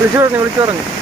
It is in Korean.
വിളിച്ചു പറഞ്ഞു വിളിച്ചു പറഞ്ഞു